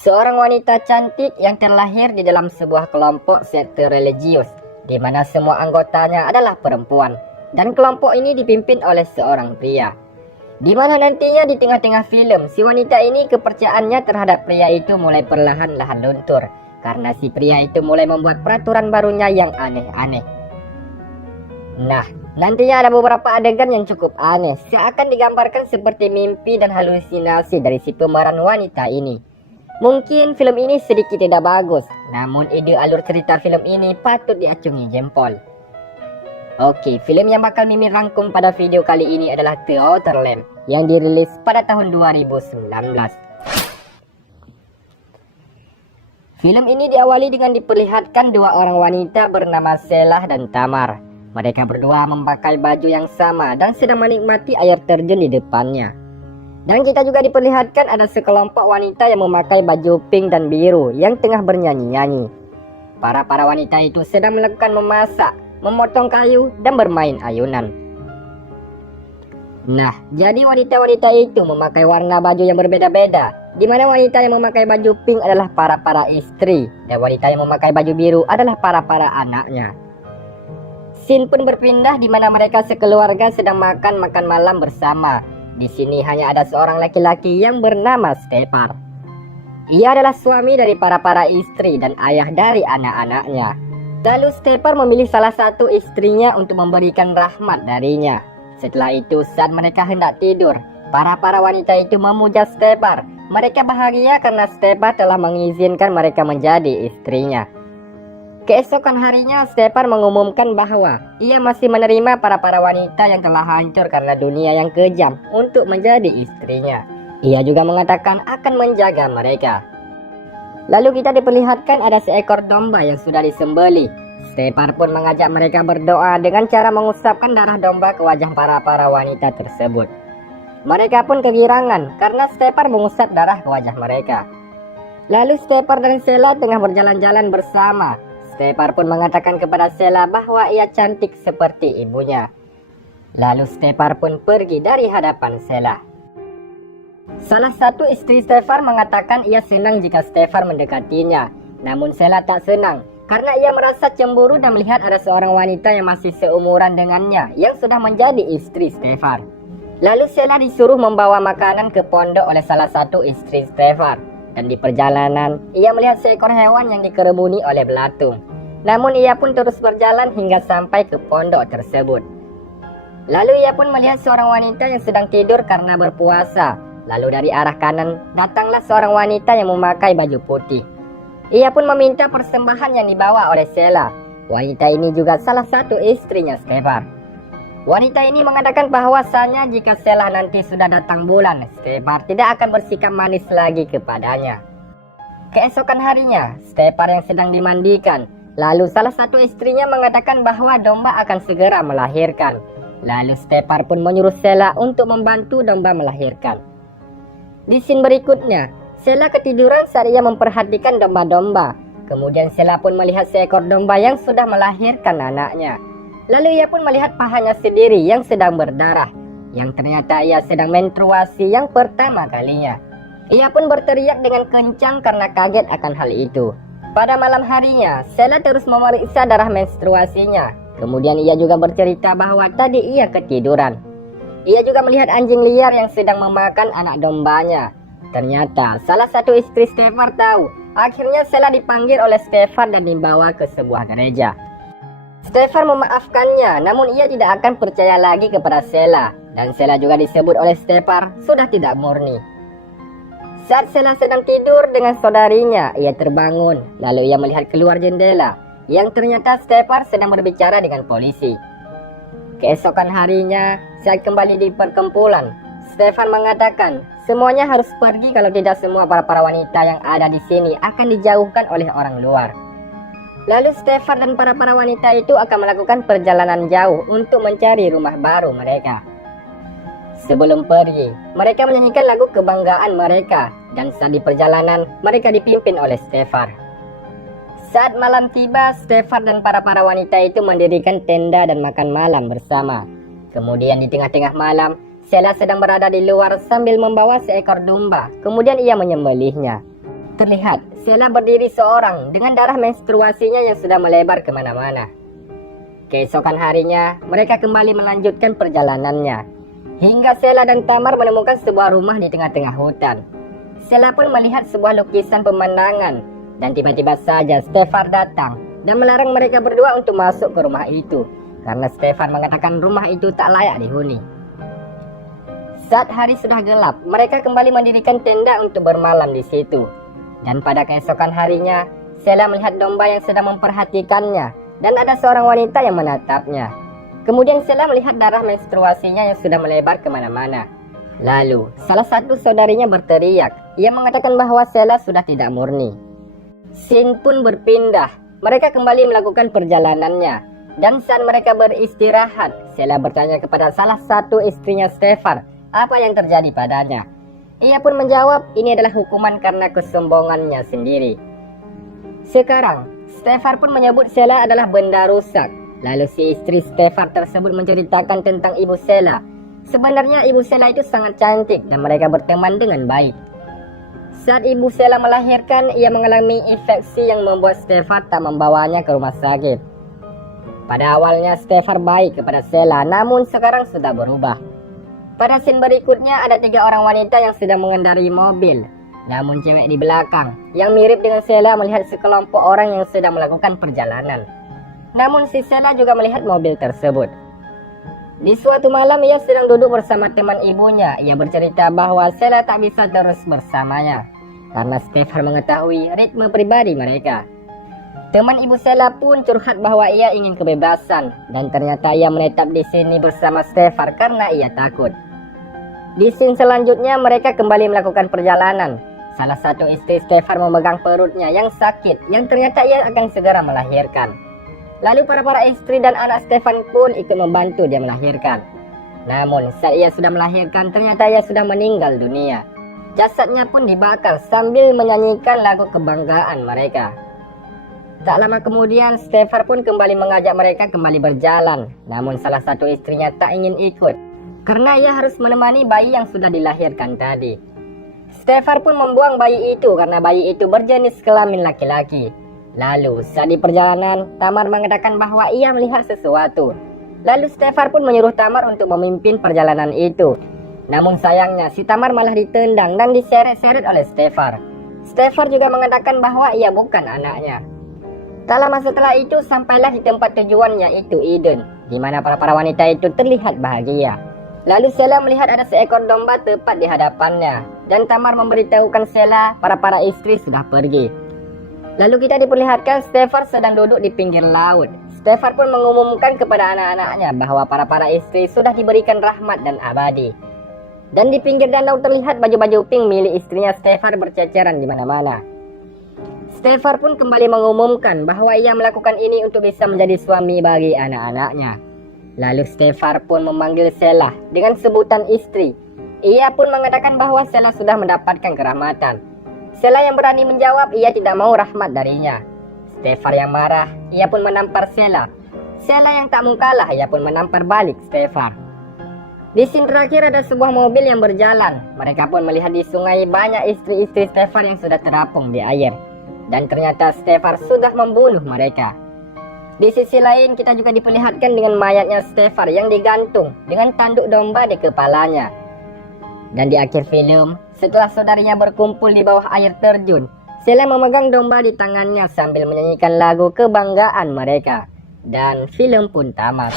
Seorang wanita cantik yang terlahir di dalam sebuah kelompok sekte religius, di mana semua anggotanya adalah perempuan, dan kelompok ini dipimpin oleh seorang pria. Di mana nantinya di tengah-tengah film, si wanita ini kepercayaannya terhadap pria itu mulai perlahan-lahan luntur, karena si pria itu mulai membuat peraturan barunya yang aneh-aneh. Nah, nantinya ada beberapa adegan yang cukup aneh, seakan digambarkan seperti mimpi dan halusinasi dari si pemeran wanita ini. Mungkin film ini sedikit tidak bagus, namun ide alur cerita film ini patut diacungi jempol. Oke, film yang bakal Mimin rangkum pada video kali ini adalah The Outer Lamp yang dirilis pada tahun 2019. Film ini diawali dengan diperlihatkan dua orang wanita bernama Sheila dan Tamar. Mereka berdua memakai baju yang sama dan sedang menikmati air terjun di depannya. Dan kita juga diperlihatkan ada sekelompok wanita yang memakai baju pink dan biru yang tengah bernyanyi-nyanyi. Para wanita itu sedang melakukan memasak, memotong kayu, dan bermain ayunan. Nah, jadi wanita-wanita itu memakai warna baju yang berbeda-beda, di mana wanita yang memakai baju pink adalah para istri, dan wanita yang memakai baju biru adalah para anaknya. Scene pun berpindah di mana mereka sekeluarga sedang makan malam bersama. Di sini hanya ada seorang laki-laki yang bernama Stepar. Ia adalah suami dari para istri dan ayah dari anak-anaknya. Lalu Stepar memilih salah satu istrinya untuk memberikan rahmat darinya. Setelah itu, saat mereka hendak tidur, para wanita itu memuja Stepar. Mereka bahagia karena Stepar telah mengizinkan mereka menjadi istrinya. Keesokan harinya, Stepar mengumumkan bahwa ia masih menerima para wanita yang telah hancur karena dunia yang kejam untuk menjadi istrinya. Ia juga mengatakan akan menjaga mereka. Lalu kita diperlihatkan ada seekor domba yang sudah disembelih. Stepar pun mengajak mereka berdoa dengan cara mengusapkan darah domba ke wajah para wanita tersebut. Mereka pun kegirangan karena Stepar mengusap darah ke wajah mereka. Lalu Stepar dan Sheila tengah berjalan-jalan bersama. Stepar pun mengatakan kepada Sheila bahwa ia cantik seperti ibunya. Lalu Stepar pun pergi dari hadapan Sheila. Salah satu istri Stepar mengatakan ia senang jika Stepar mendekatinya. Namun Sheila tak senang karena ia merasa cemburu dan melihat ada seorang wanita yang masih seumuran dengannya yang sudah menjadi istri Stepar. Lalu Sheila disuruh membawa makanan ke pondok oleh salah satu istri Stepar. Dan di perjalanan, ia melihat seekor hewan yang dikerumuni oleh belatung. Namun ia pun terus berjalan hingga sampai ke pondok tersebut. Lalu ia pun melihat seorang wanita yang sedang tidur karena berpuasa. Lalu dari arah kanan, datanglah seorang wanita yang memakai baju putih. Ia pun meminta persembahan yang dibawa oleh Sheila. Wanita ini juga salah satu istrinya Stepar. Wanita ini mengatakan bahwasannya jika Sheila nanti sudah datang bulan, Stepar tidak akan bersikap manis lagi kepadanya. Keesokan harinya, Stepar yang sedang dimandikan. Lalu salah satu istrinya mengatakan bahwa domba akan segera melahirkan. Lalu Stepar pun menyuruh Sheila untuk membantu domba melahirkan. Di scene berikutnya, Sheila ketiduran saat ia memperhatikan domba-domba. Kemudian Sheila pun melihat seekor domba yang sudah melahirkan anaknya. Lalu ia pun melihat pahanya sendiri yang sedang berdarah, yang ternyata ia sedang menstruasi yang pertama kalinya. Ia pun berteriak dengan kencang karena kaget akan hal itu. Pada malam harinya, Sheila terus memeriksa darah menstruasinya. Kemudian ia juga bercerita bahwa tadi ia ketiduran. Ia juga melihat anjing liar yang sedang memakan anak dombanya. Ternyata salah satu istri Stepar tahu. Akhirnya Sheila dipanggil oleh Stepar dan dibawa ke sebuah gereja. Stepar memaafkannya, namun ia tidak akan percaya lagi kepada Sheila. Dan Sheila juga disebut oleh Stepar sudah tidak murni. Saat Sheila sedang tidur dengan saudarinya, ia terbangun. Lalu ia melihat keluar jendela, yang ternyata Stepar sedang berbicara dengan polisi. Keesokan harinya, saat kembali di perkumpulan, Stepar mengatakan semuanya harus pergi, kalau tidak semua para wanita yang ada di sini akan dijauhkan oleh orang luar. Lalu Stepar dan para wanita itu akan melakukan perjalanan jauh untuk mencari rumah baru mereka. Sebelum pergi, mereka menyanyikan lagu kebanggaan mereka, dan saat di perjalanan, mereka dipimpin oleh Stepar. Saat malam tiba, Stepar dan para wanita itu mendirikan tenda dan makan malam bersama. Kemudian di tengah-tengah malam, Sheila sedang berada di luar sambil membawa seekor domba, kemudian ia menyembelihnya. terlihat Sheila berdiri seorang dengan darah menstruasinya yang sudah melebar kemana-mana. Keesokan harinya, mereka kembali melanjutkan perjalanannya. Hingga Sheila dan Tamar menemukan sebuah rumah di tengah-tengah hutan. Sheila pun melihat sebuah lukisan pemandangan. Dan tiba-tiba saja Stefan datang dan melarang mereka berdua untuk masuk ke rumah itu. Karena Stefan mengatakan rumah itu tak layak dihuni. Saat hari sudah gelap, mereka kembali mendirikan tenda untuk bermalam di situ. Dan pada keesokan harinya, Sheila melihat domba yang sedang memperhatikannya. Dan ada seorang wanita yang menatapnya. Kemudian Sheila melihat darah menstruasinya yang sudah melebar kemana-mana. Lalu, salah satu saudarinya berteriak. Ia mengatakan bahwa Sheila sudah tidak murni. Scene pun berpindah. Mereka kembali melakukan perjalanannya. Dan saat mereka beristirahat, Sheila bertanya kepada salah satu istrinya Stefan, apa yang terjadi padanya. Ia pun menjawab, ini adalah hukuman karena kesombongannya sendiri. Sekarang, Stefan pun menyebut Sheila adalah benda rusak. Lalu si istri Stefan tersebut menceritakan tentang ibu Sheila. Sebenarnya ibu Sheila itu sangat cantik dan mereka berteman dengan baik. Saat ibu Sheila melahirkan, ia mengalami infeksi yang membuat Stefan tak membawanya ke rumah sakit. Pada awalnya Stefan baik kepada Sheila, namun sekarang sudah berubah. Pada scene berikutnya ada 3 orang wanita yang sedang mengendarai mobil. Namun cewek di belakang yang mirip dengan Sheila melihat sekelompok orang yang sedang melakukan perjalanan. Namun si Sheila juga melihat mobil tersebut. Di suatu malam ia sedang duduk bersama teman ibunya. Ia bercerita bahwa Sheila tak bisa terus bersamanya karena Stefan mengetahui ritme pribadi mereka. Teman ibu Sheila pun curhat bahwa ia ingin kebebasan dan ternyata ia menetap di sini bersama Stefan karena ia takut. Di scene selanjutnya mereka kembali melakukan perjalanan. Salah satu istri Stefan memegang perutnya yang sakit yang ternyata ia akan segera melahirkan. Lalu para istri dan anak Stefan pun ikut membantu dia melahirkan. Namun saat ia sudah melahirkan ternyata ia sudah meninggal dunia. Jasadnya pun dibakar sambil menyanyikan lagu kebanggaan mereka. Tak lama kemudian Stefan pun kembali mengajak mereka kembali berjalan. Namun salah satu istrinya tak ingin ikut karena ia harus menemani bayi yang sudah dilahirkan tadi. Stefan pun membuang bayi itu karena bayi itu berjenis kelamin laki-laki. Lalu saat di perjalanan Tamar mengatakan bahwa ia melihat sesuatu. Lalu Stefan pun menyuruh Tamar untuk memimpin perjalanan itu. Namun sayangnya si Tamar malah ditendang dan diseret-seret oleh Stefan. Stefan juga mengatakan bahwa ia bukan anaknya. Tak lama setelah itu sampailah di tempat tujuannya itu Eden, di mana para wanita itu terlihat bahagia. Lalu Sheila melihat ada seekor domba tepat di hadapannya dan Tamar memberitahukan Sheila para istri sudah pergi. Lalu kita diperlihatkan Stefan sedang duduk di pinggir laut. Stefan pun mengumumkan kepada anak-anaknya bahwa para istri sudah diberikan rahmat dan abadi. Dan di pinggir danau terlihat baju-baju pink milik istrinya Stefan berceceran di mana-mana. Stefan pun kembali mengumumkan bahwa ia melakukan ini untuk bisa menjadi suami bagi anak-anaknya. Lalu Stefan pun memanggil Sheila dengan sebutan istri. Ia pun mengatakan bahwa Sheila sudah mendapatkan kerahmatan. Sheila yang berani menjawab ia tidak mau rahmat darinya. Stefan yang marah, ia pun menampar Sheila. Sheila yang tak mau kalah, ia pun menampar balik Stefan. Di scene terakhir ada sebuah mobil yang berjalan. Mereka pun melihat di sungai banyak istri-istri Stefan yang sudah terapung di air. Dan ternyata Stefan sudah membunuh mereka. Di sisi lain kita juga diperlihatkan dengan mayatnya Stefan yang digantung dengan tanduk domba di kepalanya. Dan di akhir film, setelah saudarinya berkumpul di bawah air terjun, Sheila memegang domba di tangannya sambil menyanyikan lagu kebanggaan mereka. Dan film pun tamat.